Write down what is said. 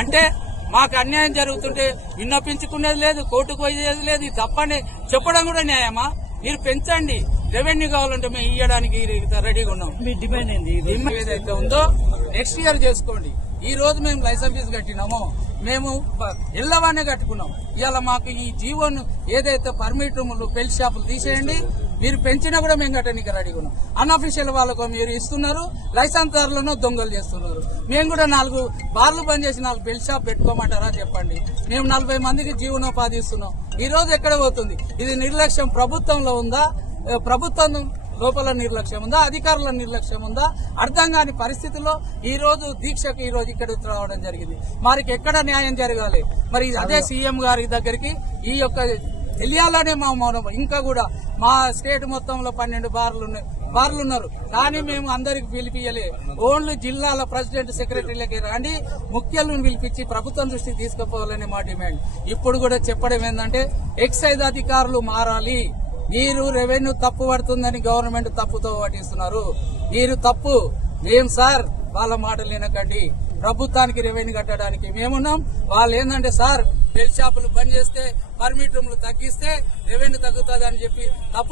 అంటే మాకు అన్యాయం జరుగుతుంటే విన్నపించుకునేది లేదు కోర్టుకు పోయేది లేదు ఇది తప్పని చెప్పడం కూడా న్యాయమా? మీరు పెంచండి. రెవెన్యూ కావాలంటే మేము ఇవ్వడానికి రెడీగా ఉన్నాం. మీ డిమాండ్ ఏంది? ఏదైతే ఉందో నెక్స్ట్ ఇయర్ చేసుకోండి. ఈ రోజు మేము లైసెన్స్ ఫీజు కట్టినామో మేము ఇళ్ళవానే కట్టుకున్నాం. ఇవాళ మాకు ఈ జీవోను ఏదైతే పర్మిట్ రూములు పెళ్ళి షాపులు తీసేయండి. మీరు పెంచినా కూడా మేము కట్టడానికి రెడీగా ఉన్నాం. అన్అఫీషియల్ వాళ్ళకు మీరు ఇస్తున్నారు లైసెన్స్ దారులను దొంగలు చేస్తున్నారు. మేము కూడా నాలుగు బార్లు బంద్ చేసి నాలుగు బెల్ షాప్ పెట్టుకోమంటారా చెప్పండి. మేము నలభై మందికి జీవనోపాధి ఇస్తున్నాం. ఈ రోజు ఎక్కడ పోతుంది? ఇది నిర్లక్ష్యం ప్రభుత్వంలో ఉందా? ప్రభుత్వం లోపల నిర్లక్ష్యం ఉందా? అధికారుల నిర్లక్ష్యం ఉందా? అర్థం కాని పరిస్థితిలో ఈ రోజు దీక్షకు ఈ రోజు ఇక్కడ రావడం జరిగింది. మరికి ఎక్కడ న్యాయం జరగాలి? మరి అదే. సీఎం గారి దగ్గరికి ఈ యొక్క తెలియాలనే మా మౌనం ఇంకా కూడా మా స్టేట్ మొత్తంలో పన్నెండు బార్లు ఉన్నాయి. బార్లు ఉన్నారు. కానీ మేము అందరికి పిలిపియలే ఓన్లీ జిల్లాల ప్రెసిడెంట్ సెక్రటరీలకి రండి ముఖ్యులను పిలిపించి ప్రభుత్వం దృష్టికి తీసుకుపోవాలని మా డిమాండ్. ఇప్పుడు కూడా చెప్పడం ఏంటంటే ఎక్సైజ్ అధికారులు మారాలి. మీరు రెవెన్యూ తప్పు పడుతుందని గవర్నమెంట్ తప్పుతో పట్టిస్తున్నారు. మీరు తప్పు. మేం సార్ వాళ్ళ మాటలు వినకండి. ప్రభుత్వానికి రెవెన్యూ కట్టడానికి మేమున్నాం. వాళ్ళు ఏంటంటే సార్ బెల్ షాపులు బంద్ చేస్తే పర్మిట్ రూమ్లు తగ్గిస్తే రెవెన్యూ తగ్గుతుంది అని చెప్పి తప్పు